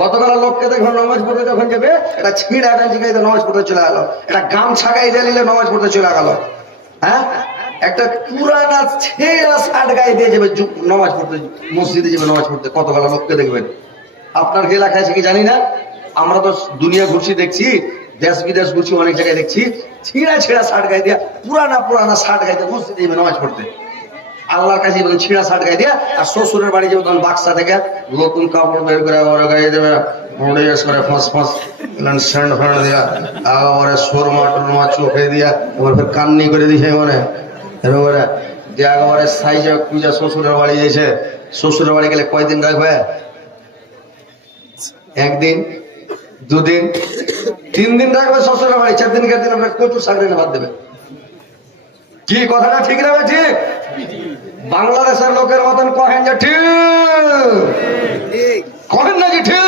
কতগুলো লোককে দেখো নামাজ পড়তে যখন যাবে, এটা ছিঁড়া গাঞ্জি গাইতে নামাজ পড়তে চলে গেল, এটা গামছা গাইতে নিলে নামাজ পড়তে চলে গেল। হ্যাঁ, একটা পুরানা ছেঁড়া শার্ট গায়ে দিয়ে যাবে নামাজ পড়তে, মসজিদে যাবে নামাজ পড়তে, কতগুলো লোককে দেখবেন। আপনার কি এলাকায় আছে কি জানি না, আমরা তো দুনিয়া ঘুরছি, দেখছি, দেশ বিদেশ ঘুরছি, অনেক জায়গায় দেখছি ছিঁড়া ছিঁড়া শার্ট গায়ে দিয়া, পুরানা শার্ট গাইতে মসজিদে যাবে নামাজ পড়তে। আল্লাহর কাছে বলেন ছিঁড়া শার্ট গায়ে দিয়া, আর শ্বশুরের বাড়ি যাবে তখন বাক্সা থেকে নতুন কাপড় বের করে ওরা গায়ে দেবে, ফাঁস ফাঁস স্যান্ড ফান্ড দিয়া, আবার সোরমা টোরমা চোখে দিয়া, এবার ফের কান্নি করে দিছে, মানে এবারে যে একেবারে সাইজে পূজা শ্বশুরের বাড়ি গেছে। শ্বশুরের বাড়ি গেলে কয়দিন রাখবে? একদিন, দুদিন, 3 দিন রাখবে শ্বশুরের বাড়ি, 4 দিন আপনার কচুর শাক রেখে বাদ দেবে। কি কথাটা ঠিক না? ঠিক। বাংলাদেশের লোকের মতন কহেন যে ঠিক, কহেন নাকি ঠিক?